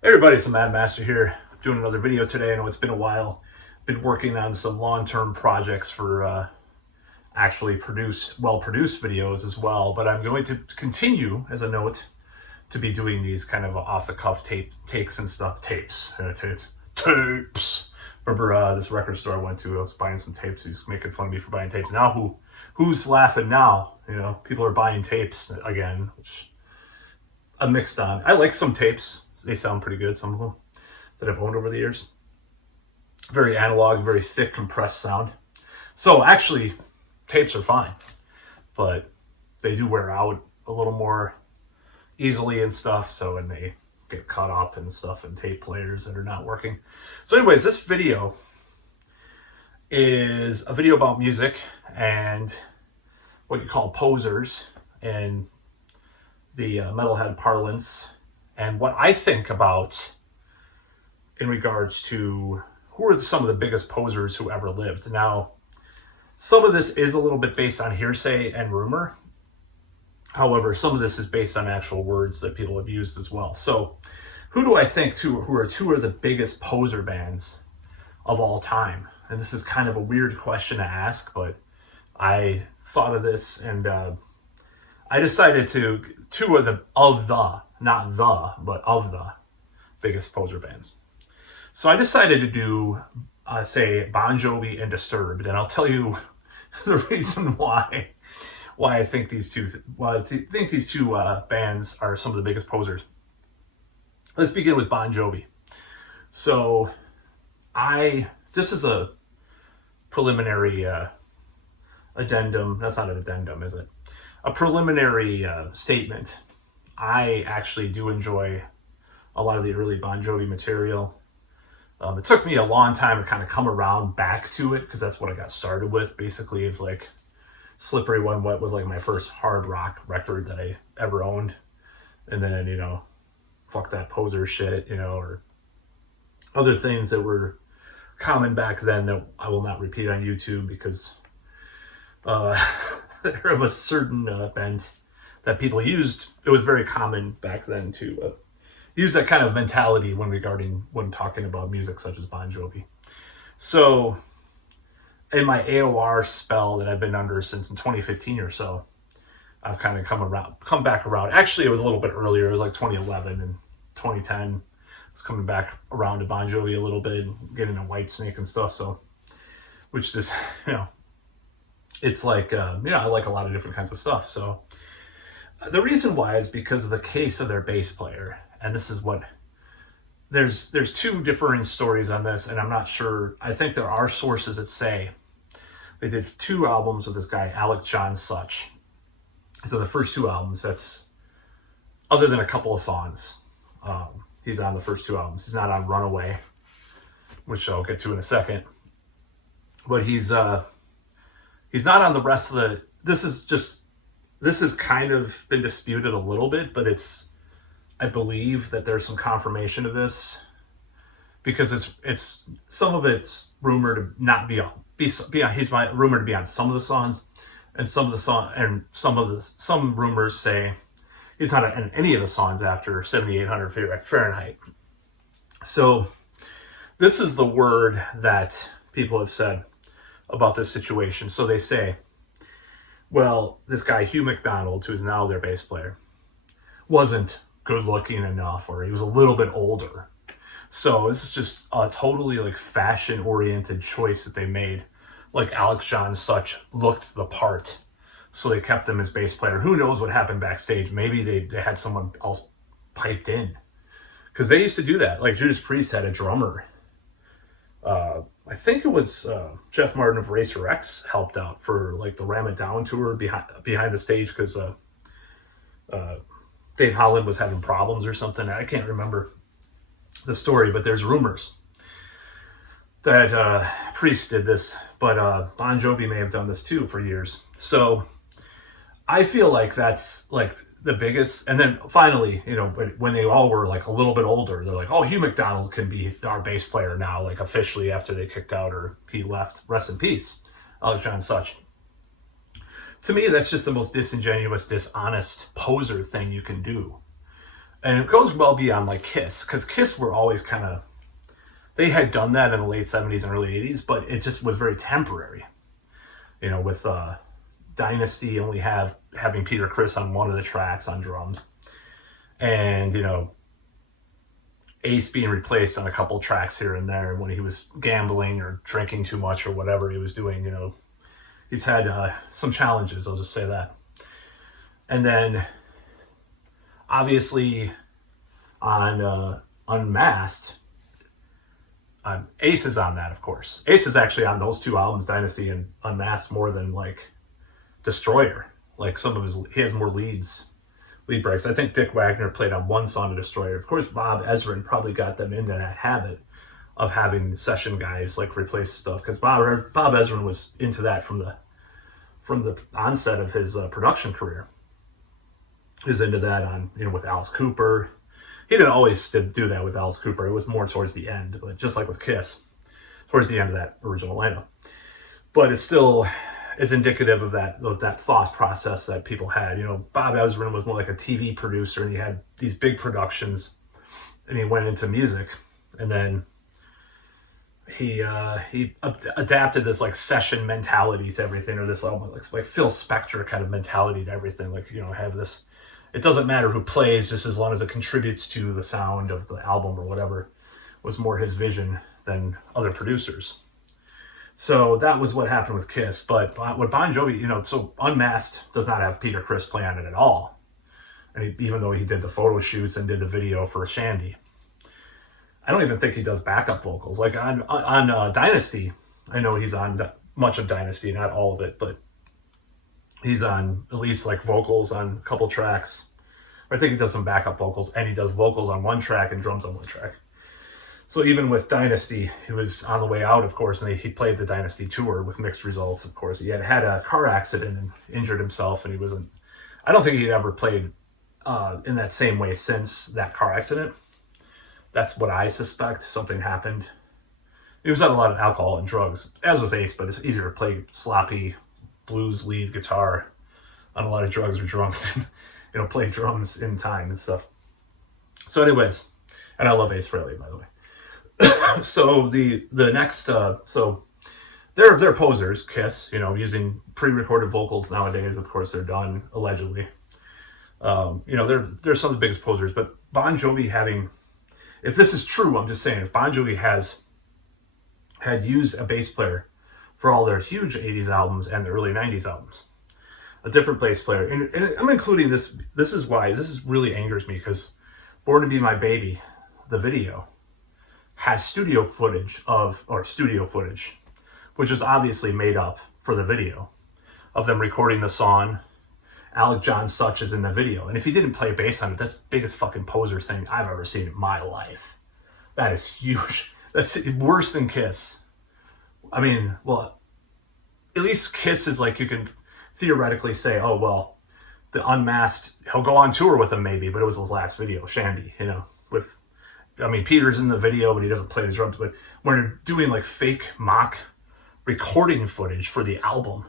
Hey everybody, it's the Mad Master here. I'm doing another video today. I know it's been a while. Been working on some long-term projects for actually well-produced videos as well. But I'm going to continue, as a note, to be doing these kind of off-the-cuff takes and stuff. Tapes. Remember this record store I went to? I was buying some tapes. He's making fun of me for buying tapes. Now who's laughing now? You know, people are buying tapes again, which I'm mixed on. I like some tapes. They sound pretty good, some of them that I've owned over the years. Very analog, very thick, compressed sound. So actually, tapes are fine, but they do wear out a little more easily and stuff. So when they get cut up and stuff and tape players that are not working. So anyways, this video is a video about music and what you call posers and the metalhead parlance, and what I think about in regards to who are some of the biggest posers who ever lived. Now, some of this is a little bit based on hearsay and rumor. However, some of this is based on actual words that people have used as well. So who do I think who are two of the biggest poser bands of all time? And this is kind of a weird question to ask, but I thought of this and I decided to not the, but of the biggest poser bands. So I decided to do, say, Bon Jovi and Disturbed, and I'll tell you the reason why I think these two bands are some of the biggest posers. Let's begin with Bon Jovi. So this is a preliminary addendum. That's not an addendum, is it? A preliminary statement. I actually do enjoy a lot of the early Bon Jovi material. It took me a long time to kind of come around back to it because that's what I got started with. Basically, it's like Slippery When Wet was like my first hard rock record that I ever owned. And then, fuck that poser shit, or other things that were common back then that I will not repeat on YouTube because they're of a certain bent that people used. It was very common back then to use that kind of mentality when talking about music such as Bon Jovi. So in my AOR spell that I've been under since in 2015 or so, I've kind of come back around. Actually, it was a little bit earlier. It was like 2011 and 2010. I was coming back around to Bon Jovi a little bit, getting a Whitesnake and stuff. So, which just, it's like, I like a lot of different kinds of stuff. So the reason why is because of the case of their bass player. And this is what, there's two differing stories on this, and I'm not sure. I think there are sources that say they did 2 albums with this guy, Alec John Such. So the first 2 albums, that's, other than a couple of songs, he's on the first 2 albums. He's not on Runaway, which I'll get to in a second. But he's not on the rest of the, this has kind of been disputed a little bit, but I believe that there's some confirmation of this because it's some of it's rumored to not be on. He's rumored to be on some of the songs, and some rumors say he's not on any of the songs after 7,800 Fahrenheit. So this is the word that people have said about this situation. So they say, well, this guy Hugh McDonald, who's now their bass player, wasn't good looking enough, or he was a little bit older. So this is just a totally like fashion oriented choice that they made. Like Alec John Such looked the part, so they kept him as bass player. Who knows what happened backstage? Maybe they had someone else piped in, because they used to do that. Like Judas Priest had a drummer. I think it was Jeff Martin of Racer X helped out for like the Ram It Down tour behind the stage because Dave Holland was having problems or something. I can't remember the story, but there's rumors that Priest did this, but Bon Jovi may have done this too for years. So I feel like that's like the biggest. And then finally, when they all were like a little bit older, they're like, oh, Hugh McDonald can be our bass player now, like officially after they kicked out or he left. Rest in peace, Alec John Such. To me, that's just the most disingenuous, dishonest poser thing you can do. And it goes well beyond like Kiss, because Kiss were always kind of, they had done that in the late 70s and early 80s, but it just was very temporary. You know, with Dynasty only having Peter Criss on one of the tracks on drums, and you know, Ace being replaced on a couple tracks here and there when he was gambling or drinking too much or whatever he was doing. You know, he's had some challenges, I'll just say that. And then obviously on Unmasked, Ace is on that, of course. Ace is actually on those two albums, Dynasty and Unmasked, more than like Destroyer. Like some of he has more lead breaks. I think Dick Wagner played on one song of Destroyer. Of course, Bob Ezrin probably got them into that habit of having session guys like replace stuff, because Bob Ezrin was into that from the onset of his production career. He was into that on, you know, with Alice Cooper. He didn't always do that with Alice Cooper. It was more towards the end, but just like with Kiss, towards the end of that original lineup. But it still is indicative of that thought process that people had. You know, Bob Ezrin was more like a TV producer, and he had these big productions, and he went into music, and then he adapted this like session mentality to everything, or this almost like Phil Spector kind of mentality to everything. Like, you know, have this. It doesn't matter who plays, just as long as it contributes to the sound of the album or whatever, was more his vision than other producers. So that was what happened with Kiss. But with Bon Jovi, you know, so Unmasked does not have Peter Criss play on it at all. And even though he did the photo shoots and did the video for Shandy, I don't even think he does backup vocals. Like on Dynasty, I know he's on much of Dynasty, not all of it, but he's on at least like vocals on a couple tracks. I think he does some backup vocals, and he does vocals on one track and drums on one track. So even with Dynasty, he was on the way out, of course, and he played the Dynasty tour with mixed results, of course. He had a car accident and injured himself, and I don't think he'd ever played in that same way since that car accident. That's what I suspect. Something happened. He was on a lot of alcohol and drugs, as was Ace, but it's easier to play sloppy blues lead guitar on a lot of drugs or drunk than, you know, play drums in time and stuff. So anyways, and I love Ace Frehley, by the way. So the next, so they're posers, Kiss, you know, using pre-recorded vocals nowadays. Of course, they're done allegedly. You know, they're some of the biggest posers. But Bon Jovi if this is true, I'm just saying, if Bon Jovi had used a bass player for all their huge 80s albums and the early 90s albums, a different bass player, and I'm including this. This is why this really angers me, because Born to Be My Baby, the video, has studio footage, which is obviously made up for the video, of them recording the song. Alec John Such is in the video. And if he didn't play bass on it, that's the biggest fucking poser thing I've ever seen in my life. That is huge. That's worse than Kiss. I mean, well, at least Kiss is like, you can theoretically say, oh, well, the Unmasked, he'll go on tour with him maybe, but it was his last video, Shandy, you know, Peter's in the video, but he doesn't play the drums. But when you're doing like fake mock recording footage for the album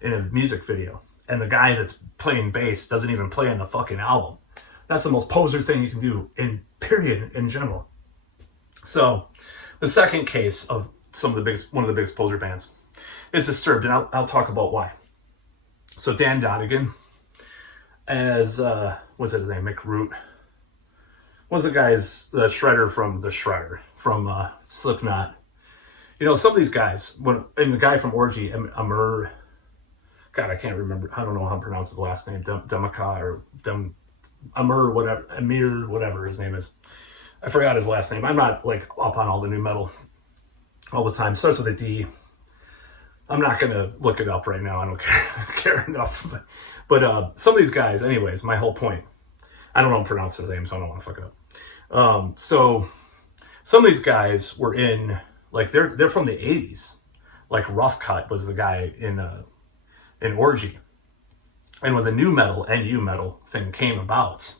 in a music video, and the guy that's playing bass doesn't even play on the fucking album, that's the most poser thing you can do in general. So the second case of one of the biggest poser bands is Disturbed, and I'll talk about why. So Dan Donegan, as what's his name, Mick Root, was the shredder from Slipknot. You know, some of these guys, and the guy from Orgy, Amir, God, I can't remember. I don't know how to pronounce his last name. Demaka or Amir, whatever his name is. I forgot his last name. I'm not like up on all the new metal all the time. Starts with a D. I'm not gonna look it up right now. I don't care enough. But some of these guys, anyways. My whole point. I don't know how to pronounce his name, so I don't want to fuck it up. So some of these guys were in, like, they're from the 80s. Like Rough Cut was the guy in Orgy. And when the new metal, NU metal thing came about,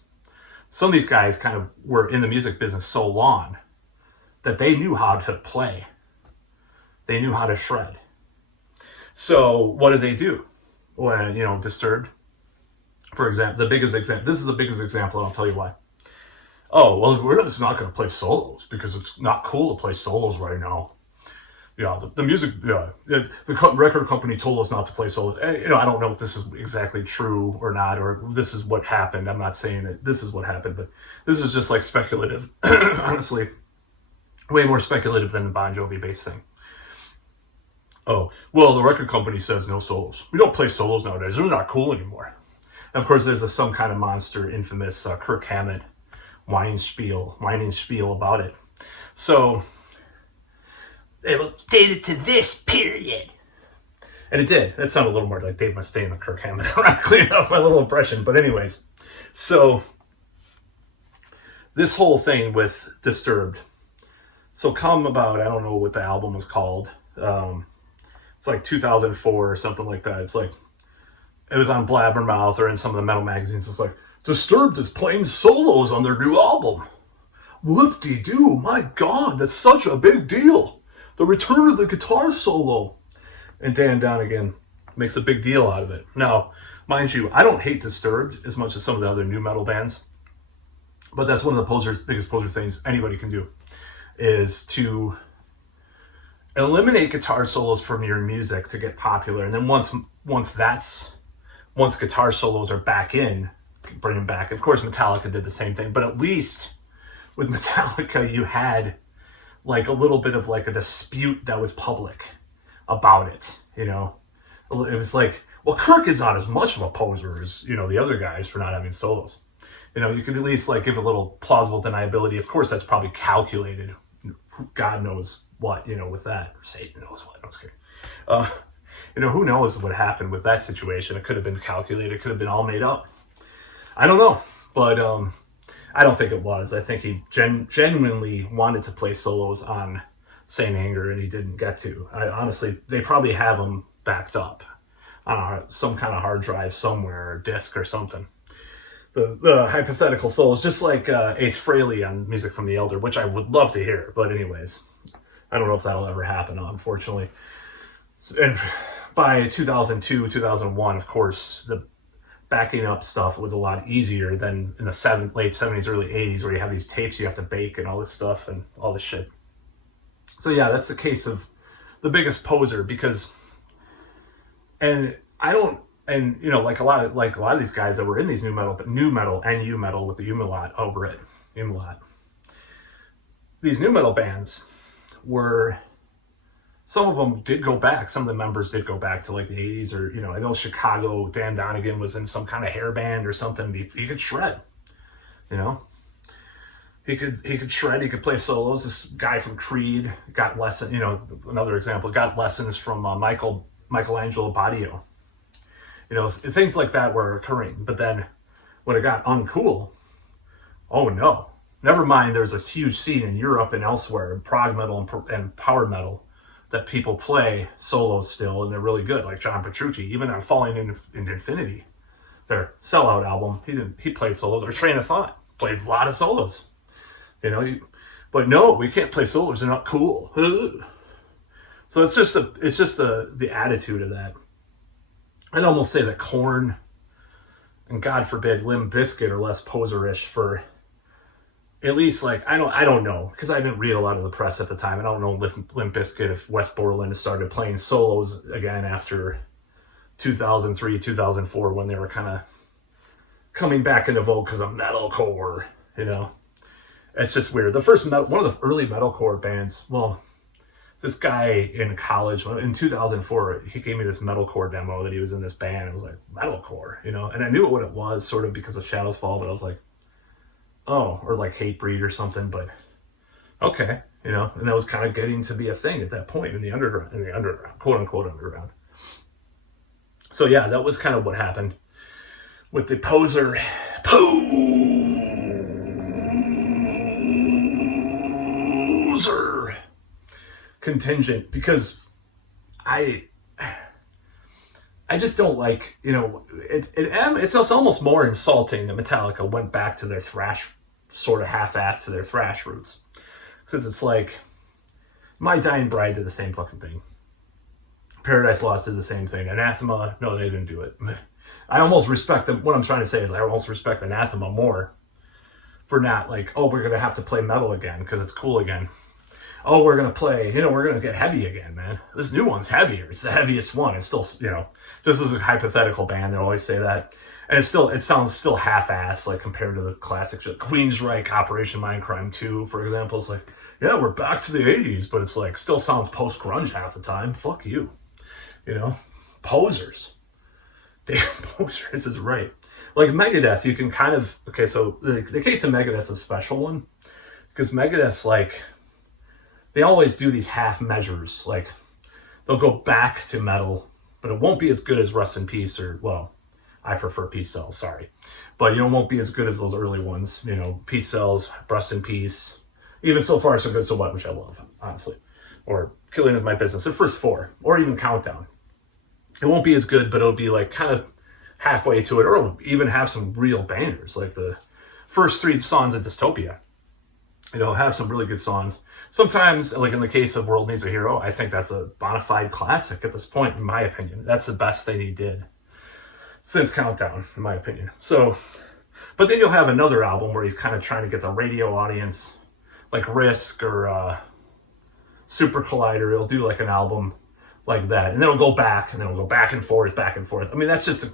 some of these guys kind of were in the music business so long that they knew how to play. They knew how to shred. So what did they do? When, you know, Disturbed, for example, this is the biggest example, and I'll tell you why. Oh, well, we're just not going to play solos because it's not cool to play solos right now. Yeah, the music, yeah, the record company told us not to play solos. And, I don't know if this is exactly true or not, or this is what happened. I'm not saying that this is what happened, but this is just like speculative. Honestly, way more speculative than the Bon Jovi bass thing. Oh, well, the record company says no solos. We don't play solos nowadays. They're not cool anymore. And of course, there's some kind of monster, infamous Kirk Hammett whining spiel about it. So it will date it to this period. And it did. That sounded a little more like Dave Mustaine than Kirk Hammett. I'm cleaning up my little impression. But anyways, so this whole thing with Disturbed. So come about, I don't know what the album was called. It's like 2004 or something like that. It's like, it was on Blabbermouth or in some of the metal magazines. It's like, Disturbed is playing solos on their new album. Whoop-de-doo, my God, that's such a big deal. The return of the guitar solo. And Dan Donegan makes a big deal out of it. Now, mind you, I don't hate Disturbed as much as some of the other new metal bands. But that's one of the biggest poser things anybody can do, is to eliminate guitar solos from your music to get popular. And then once guitar solos are back in, bring them back. Of course, Metallica did the same thing, but at least with Metallica, you had like a little bit of like a dispute that was public about it. It was like, well, Kirk is not as much of a poser as, the other guys for not having solos. You could at least like give a little plausible deniability. Of course, that's probably calculated. God knows what, with that. Satan knows what. I'm scared. Who knows what happened with that situation. It could have been calculated. It could have been all made up. I don't know. But I don't think it was. I think he genuinely wanted to play solos on Saint Anger, and he didn't get to. Honestly, they probably have them backed up on some kind of hard drive somewhere, or disk or something. The hypothetical solos, just like Ace Frehley on Music from the Elder, which I would love to hear. But anyways, I don't know if that'll ever happen, unfortunately. And by 2002, 2001, of course, the backing up stuff was a lot easier than in the late 70s, early 80s, where you have these tapes you have to bake and all this stuff and all this shit. So yeah, that's the case of the biggest poser, because, and like a lot of these guys that were in these new metal and nu metal with the Umlaut over it, these new metal bands were, some of them did go back. Some of the members did go back to like the 80s, or, I know Chicago, Dan Donegan was in some kind of hair band or something. He could shred, He could shred, he could play solos. This guy from Creed got lessons, another example, got lessons from Michelangelo Badio. Things like that were occurring. But then when it got uncool, oh no. Never mind, there's a huge scene in Europe and elsewhere, in prog metal and power metal, that people play solos still, and they're really good, like John Petrucci. Even on Falling in Infinity, their Sellout album, he played solos. Or Train of Thought played a lot of solos. But no, we can't play solos. They're not cool. So it's just the attitude of that. I'd almost say that Korn and, God forbid, Limp Bizkit are less poserish for, at least, like, I don't know, because I didn't read a lot of the press at the time. I don't know Limp Bizkit if Wes Borland started playing solos again after 2003, 2004, when they were kind of coming back into vogue because of metalcore. It's just weird. One of the early metalcore bands, well, this guy in college, in 2004, he gave me this metalcore demo that he was in this band. I was like, metalcore, and I knew what it was sort of because of Shadows Fall, but I was like, oh, or like Hatebreed or something, but okay, and that was kind of getting to be a thing at that point in the underground, quote unquote underground. So yeah, that was kind of what happened with the poser contingent, because I just don't like, it's almost more insulting that Metallica went back to their thrash, sort of half-assed to their thrash roots. Because it's like, My Dying Bride did the same fucking thing. Paradise Lost did the same thing. Anathema, no, they didn't do it. I almost respect them. What I'm trying to say is I almost respect Anathema more for not like, oh, we're gonna have to play metal again because it's cool again. Oh, we're gonna play, we're gonna get heavy again, man. This new one's heavier. It's the heaviest one. It's still, this is a hypothetical band. They always say that, and it sounds still half-assed, like compared to the classic shit. Queensryche, Operation Mindcrime 2, for example. It's like, yeah, we're back to the '80s, but it's like still sounds post-grunge half the time. Fuck you, posers. Damn, posers is right. Like Megadeth, you can kind of so the case of Megadeth is a special one because Megadeth's like, they always do these half measures. Like they'll go back to metal, but it won't be as good as Rust in Peace I prefer Peace Cells, sorry. But it won't be as good as those early ones. Peace Cells, Rust in Peace, even So Far So Good So What, which I love, honestly. Or Killing Is My Business, the first four, or even Countdown. It won't be as good, but it'll be like kind of halfway to it, or it'll even have some real bangers, like the first 3 songs of Dystopia. Have some really good songs. Sometimes, like in the case of World Needs a Hero, I think that's a bona fide classic at this point, in my opinion. That's the best thing he did since Countdown, in my opinion. So, but then you'll have another album where he's kind of trying to get the radio audience, like Risk or Super Collider. He'll do like an album like that, and then it'll go back, and then it'll go back and forth, back and forth. I mean, that's just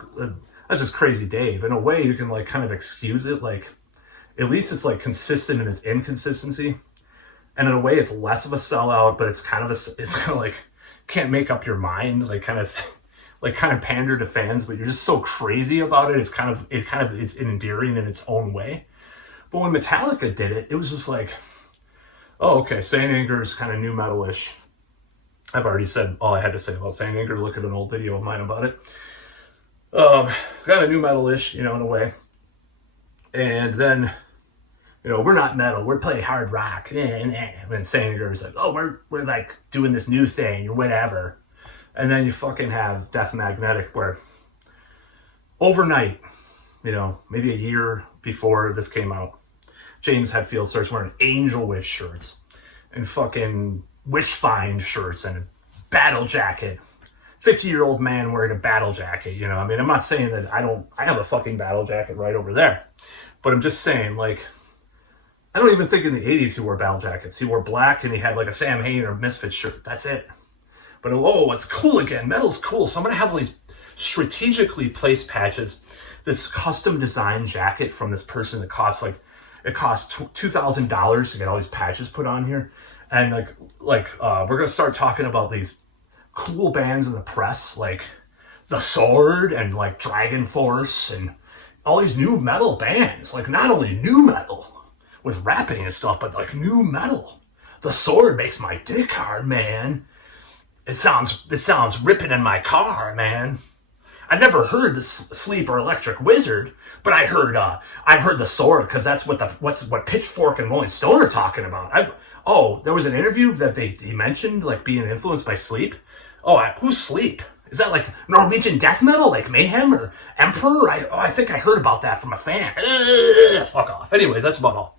crazy Dave. In a way, you can like kind of excuse it. Like, at least it's like consistent in its inconsistency, and in a way, it's less of a sellout, but it's kind of like can't make up your mind, like kind of pander to fans, but you're just so crazy about it. It's endearing in its own way. But when Metallica did it, it was just like, oh, okay, Saint Anger is kind of new metal-ish. I've already said all I had to say about Saint Anger. Look at an old video of mine about it. Kind of new metal-ish, in a way. And then, we're not metal. We're playing hard rock. And Saint Anger is like, oh, we're like doing this new thing or whatever. And then you fucking have Death Magnetic, where overnight, maybe a year before this came out, James Hetfield starts wearing Angel Wish shirts and fucking Wishfind shirts and a battle jacket. 50-year-old man wearing a battle jacket, I mean, I'm not saying that I have a fucking battle jacket right over there. But I'm just saying, like, I don't even think in the 80s he wore battle jackets. He wore black and he had like a Sam Hain or Misfits shirt. That's it. But it's cool again. Metal's cool. So I'm going to have all these strategically placed patches. This custom design jacket from this person that costs $2,000 to get all these patches put on here. And we're going to start talking about these cool bands in the press, like The Sword and like Dragon Force and all these new metal bands. Like not only new metal with rapping and stuff, but like new metal. The Sword makes my dick hard, man. It sounds ripping in my car, man. I never heard the Sleep or Electric Wizard, but I've heard The Sword because that's what Pitchfork and Rolling Stone are talking about. There was an interview that he mentioned like being influenced by Sleep. Who's Sleep? Is that like Norwegian death metal, like Mayhem or Emperor? I think I heard about that from a fan. Fuck off. Anyways, that's about all.